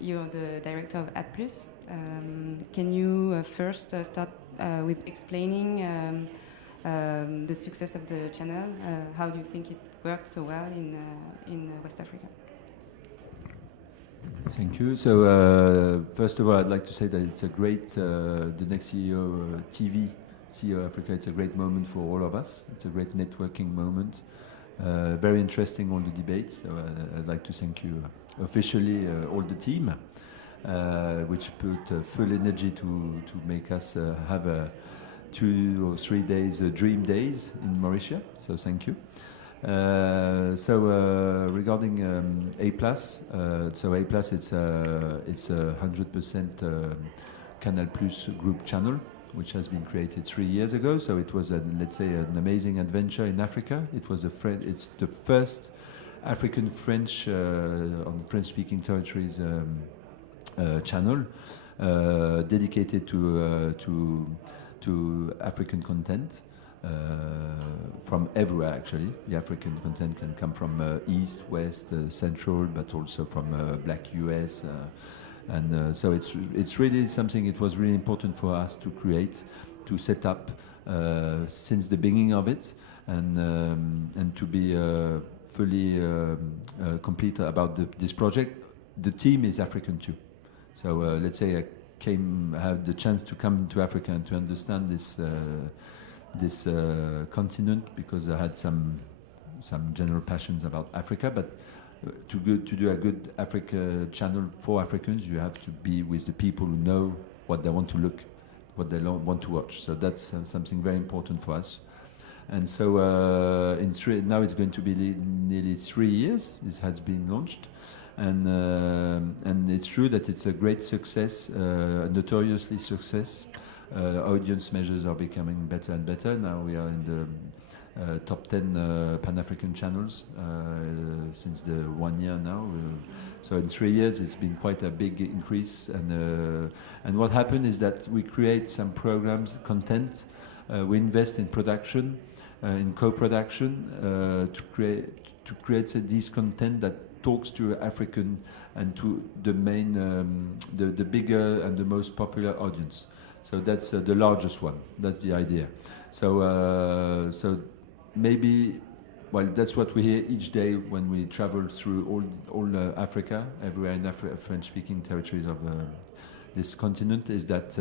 You're the director of App+. Can you first start with explaining the success of the channel? How do you think it worked so well in West Africa? Thank you. So first of all, I'd like to say that it's a great, the next CEO, TV CEO Africa, it's a great moment for all of us. It's a great networking moment. Very interesting, all the debates. So I'd like to thank you officially, all the team, which put full energy to make us have 2 or 3 days, dream days in Mauritius. So thank you. Regarding A+, so A+, it's a 100% Canal Plus group channel, which has been created 3 years ago. So it was, let's say, an amazing adventure in Africa. It was it's the first African French on French-speaking territories channel dedicated to African content. From everywhere, actually. The African content can come from East, West, Central, but also from Black US. So it's really something, it was really important for us to create, to set up since the beginning of it, and to be fully complete about this project. The team is African too. So let's say I had the chance to come to Africa and to understand this continent, because I had some general passions about Africa, but to do a good Africa channel for Africans, you have to be with the people who know what they want to look, what they want to watch. So that's something very important for us. And so now it's going to be nearly 3 years. This has been launched, and it's true that it's a great success, notoriously success. Audience measures are becoming better and better. Now we are in the top 10 Pan-African channels since the 1 year now. So in 3 years, it's been quite a big increase. And what happened is that we create some programs, content. We invest in production, in co-production, to create this content that talks to African and to the main, the bigger and the most popular audience. So that's the largest one. That's the idea. So maybe, well, that's what we hear each day when we travel through all Africa, everywhere in French-speaking territories of this continent, is that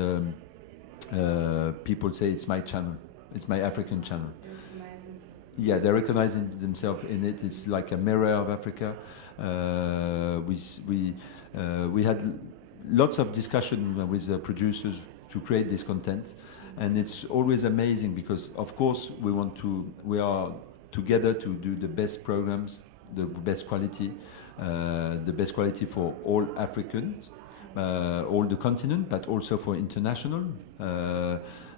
people say it's my channel, it's my African channel. Yeah, they're recognizing themselves in it. It's like a mirror of Africa. We had lots of discussion with producers to create this content, and it's always amazing because, of course, we are together to do the best programs, the best quality for all Africans, all the continent, but also for international.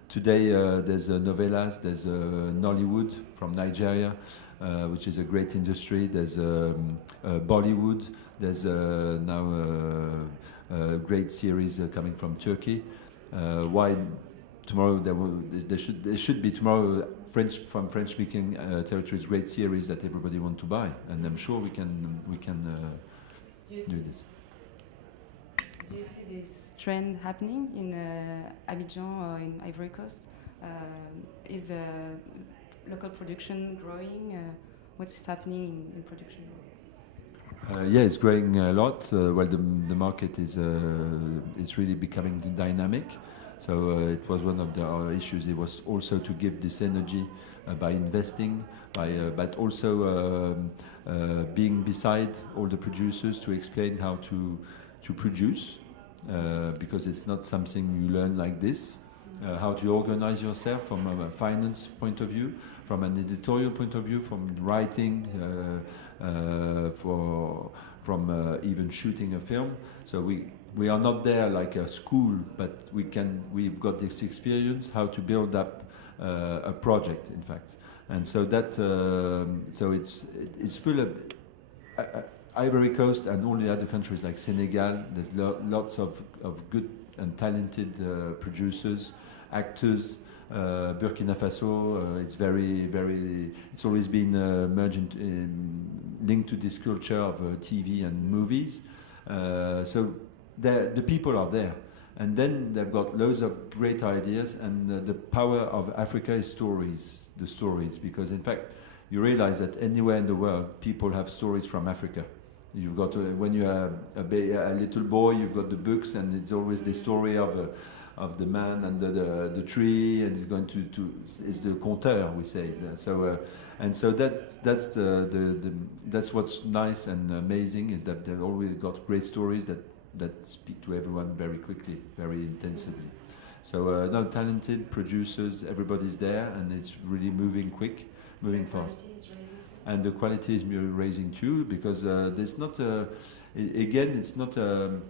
Today there's novelas, there's Nollywood from Nigeria, which is a great industry. There's Bollywood. There's now a great series coming from Turkey. Why tomorrow there should be tomorrow from French-speaking territories, great series that everybody want to buy, and I'm sure we can do this. Do you see this trend happening in Abidjan or in Ivory Coast? Is local production growing? What's happening in production? Yeah, it's growing a lot. Well, the market is really becoming dynamic. So it was one of our issues. It was also to give this energy by investing, but also being beside all the producers to explain how to produce, because it's not something you learn like this. How to organize yourself from a finance point of view, from an editorial point of view, from writing, from even shooting a film. So we are not there like a school, but we've got this experience how to build up a project, in fact. And so that so it's full of Ivory Coast and all the other countries like Senegal. There's lots of good and talented producers, actors. Burkina Faso, it's it's always been linked to this culture of TV and movies. So the people are there. And then they've got loads of great ideas, and the power of Africa is stories, the stories, because in fact, you realize that anywhere in the world, people have stories from Africa. You've got, when you are a little boy, you've got the books, and it's always the story of the man under the tree, and he's going to it's the conteur, we say. So, and so that's that's what's nice and amazing, is that they've always got great stories that speak to everyone very quickly, very intensively. So no, talented producers, everybody's there, and it's really moving quick, moving fast. And the quality is raising too, because there's not again, it's not a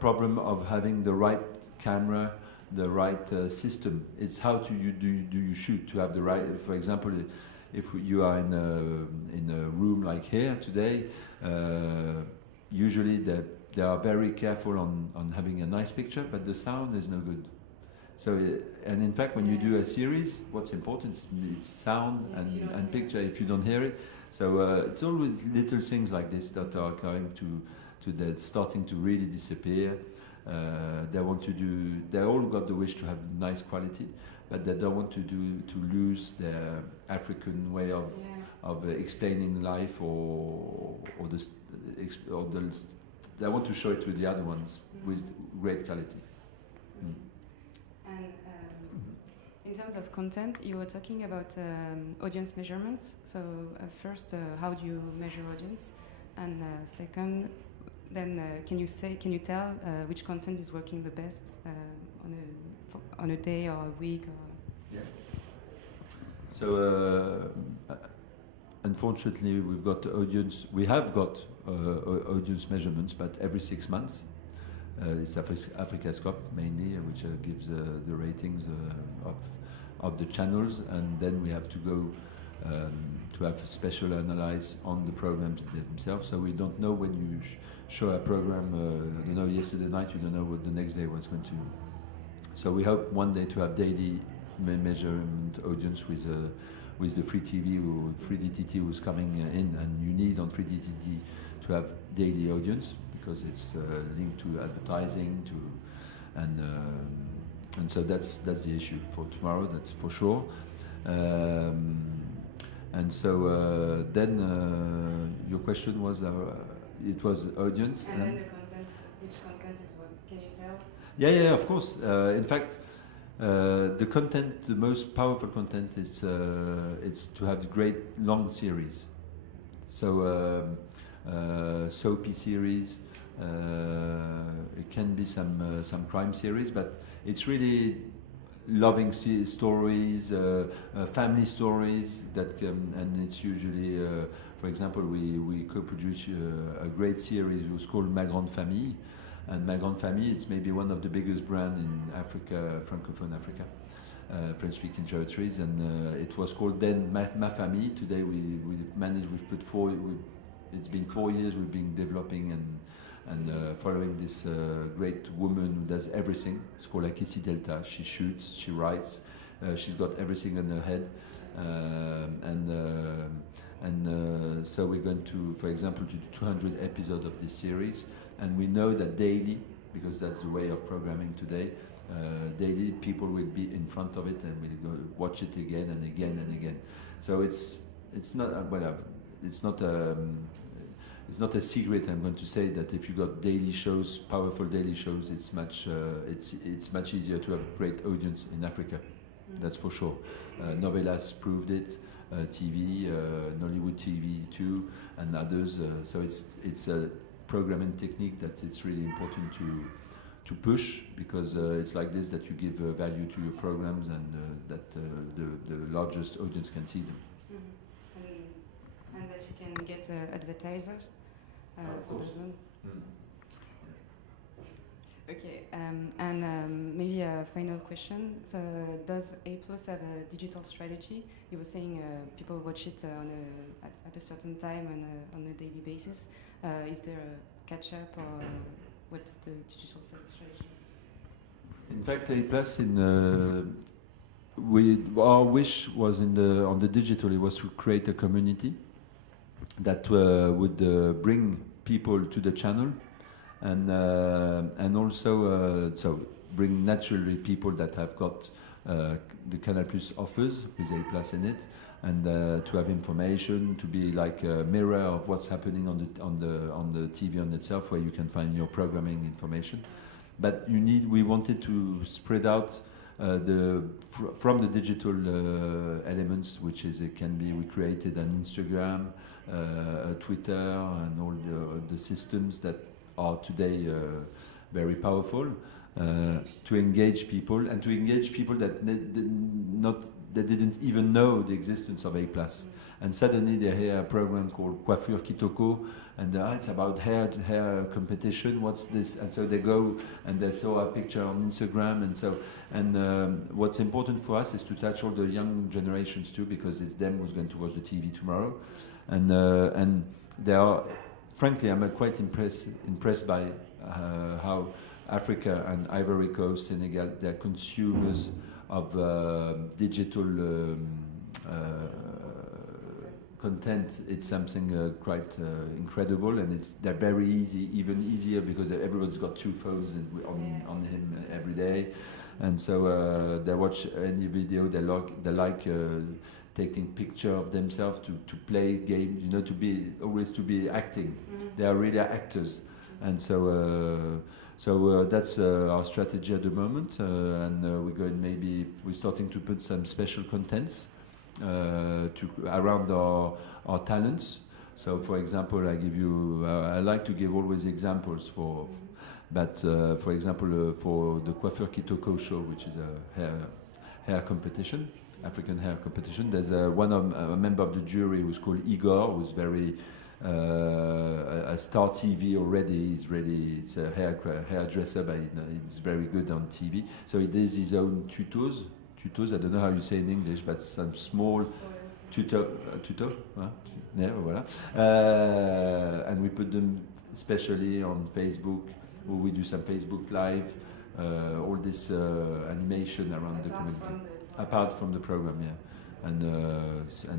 problem of having the right camera, the right system. It's how do you shoot to have the right. For example, if you are in a room like here today, usually they are very careful on having a nice picture, but the sound is no good. So, and in fact, when you do a series, what's important is sound and picture. If you don't hear it, so it's always little things like this that are going to the starting to really disappear. They want to do. They all got the wish to have nice quality, but they don't want to lose their African way of explaining life or they want to show it to the other ones with great quality. And in terms of content, you were talking about audience measurements. So first, how do you measure audience? And second, then can you tell which content is working the best on a day or a week? Or yeah. So unfortunately, we've got audience. We have got audience measurements, but every 6 months. It's Africascope mainly, which gives the ratings of the channels, and then we have to go to have special analyze on the programs themselves. So we don't know when you show a program. You know, yesterday night you don't know what the next day was going to. So we hope one day to have daily measurement audience with the free TV or free DTT who's coming in, and you need on free DTT to have daily audience, because it's linked to advertising, and so that's the issue for tomorrow. That's for sure. And so then your question was it was audience and then the content. Which content is what? Can you tell? Yeah, of course. In fact, the content, the most powerful content, is it's to have great long series. So soapy series. It can be some crime series, but it's really loving stories, family stories that can, and it's usually, for example, we co-produce a great series. It was called Ma Grande Famille, and Ma Grande Famille, it's maybe one of the biggest brands in Africa, Francophone Africa, French-speaking territories, and it was called then Ma Famille. Today we managed, we've put it's been 4 years we've been developing and following this great woman who does everything. It's called Akisi Delta. She shoots, she writes, she's got everything on her head, so we're going to, for example, to do 200 episodes of this series, and we know that daily, because that's the way of programming today, daily people will be in front of it and will go watch it again and again and again. So it's not it's not a secret. I'm going to say that if you got daily shows, powerful daily shows, it's much easier to have a great audience in Africa. That's for sure. Novelas proved it. TV, Nollywood TV too, and others. So it's a programming technique that it's really important to push, because it's like this that you give value to your programs, and that the largest audience can see them. Mm-hmm. And that you can get advertisers. Of course. Okay, and maybe a final question. So, does A+ have a digital strategy? You were saying people watch it at a certain time and on a daily basis. Is there a catch-up, or what's the digital strategy? In fact, A+, our wish was on the digital. It was to create a community that would bring people to the channel, and also so bring naturally people that have got the Canal Plus offers with A Plus in it, and to have information, to be like a mirror of what's happening on the TV on itself, where you can find your programming information. But we wanted to spread out from the digital elements, which is we created an Instagram, a Twitter, and all the systems that are today very powerful to engage people, and to engage people that didn't even know the existence of A+. And suddenly they hear a program called Coiffure Kitoko, and it's about hair competition. What's this? And so they go and they saw a picture on Instagram, and what's important for us is to touch all the young generations too, because it's them who's going to watch the TV tomorrow, and they are, frankly, I'm quite impressed by how Africa and Ivory Coast, Senegal, they're consumers of digital content. It's something quite incredible, and they're very easy, even easier, because everyone's got two phones on him every day, and so they watch any video. They like taking picture of themselves to play games, to be acting. They are really actors, and so that's our strategy at the moment, and we're starting to put some special contents around our talents. So, for example, I like to give always examples for example, for the Coiffure Kitoko show, which is a hair competition, African hair competition. There's a member of the jury who's called Igor, who's very a star TV already. It's a hairdresser, but he's very good on TV. So he does his own tutos. I don't know how you say in English, but some small tuto. Yeah, voilà. And we put them especially on Facebook, where we do some Facebook Live, all this animation around the community. Apart from the program, yeah. And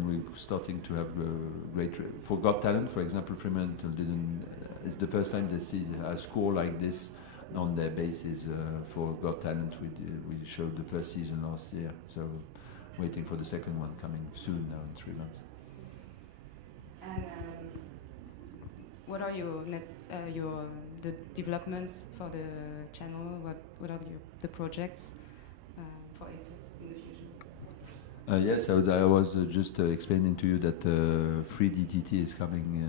we're starting to have great for Got Talent, for example. Fremantle it's the first time they see a score like this on their bases for Got Talent. We showed the first season last year, so waiting for the second one coming soon now in 3 months. And what are the developments for the channel? What are the projects for A+ in the future? Yes, so I was just explaining to you that free DTT is coming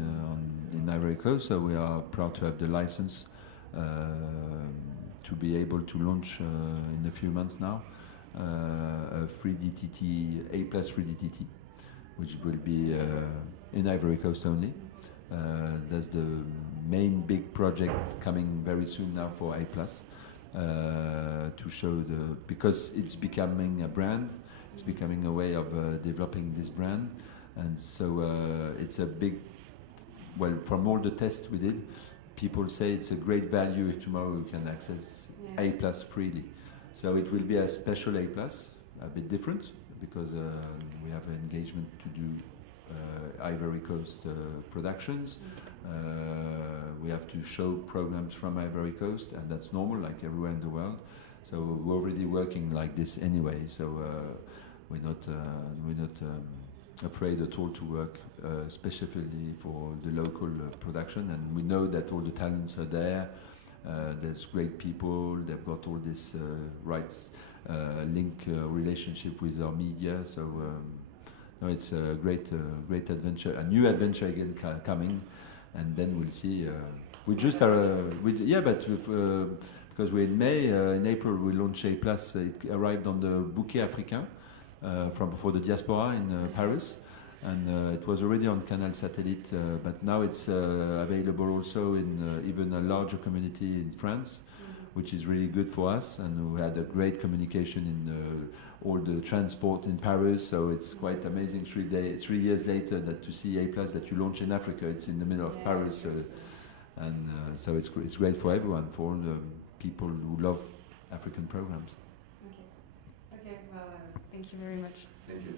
in Ivory Coast, so we are proud to have the license to be able to launch in a few months now a free DTT, A+ free DTT, which will be in Ivory Coast only. That's the main big project coming very soon now for A+, to show because it's becoming a brand. It's becoming a way of developing this brand, and so it's a big. Well, from all the tests we did, people say it's a great value if tomorrow you can access A+ freely. So it will be a special A+, a bit different, because we have an engagement to do Ivory Coast productions. We have to show programs from Ivory Coast, and that's normal, like everywhere in the world. So we're already working like this anyway. So we're not afraid at all to work specifically for the local production, and we know that all the talents are there. There's great people. They've got all this rights link relationship with our media. So no, it's a great adventure, a new adventure again coming, and then we'll see. We just are, because we're in May. In April we launched A+. It arrived on the Bouquet Africain for the diaspora in Paris, and it was already on Canal satellite, but now it's available also in even a larger community in France, which is really good for us. And we had a great communication in all the transport in Paris, so it's quite amazing 3 years later to see A+ that you launch in Africa. It's in the middle of Paris, and so it's great for everyone, for all the people who love African programs. Okay, well, thank you very much. Thank you.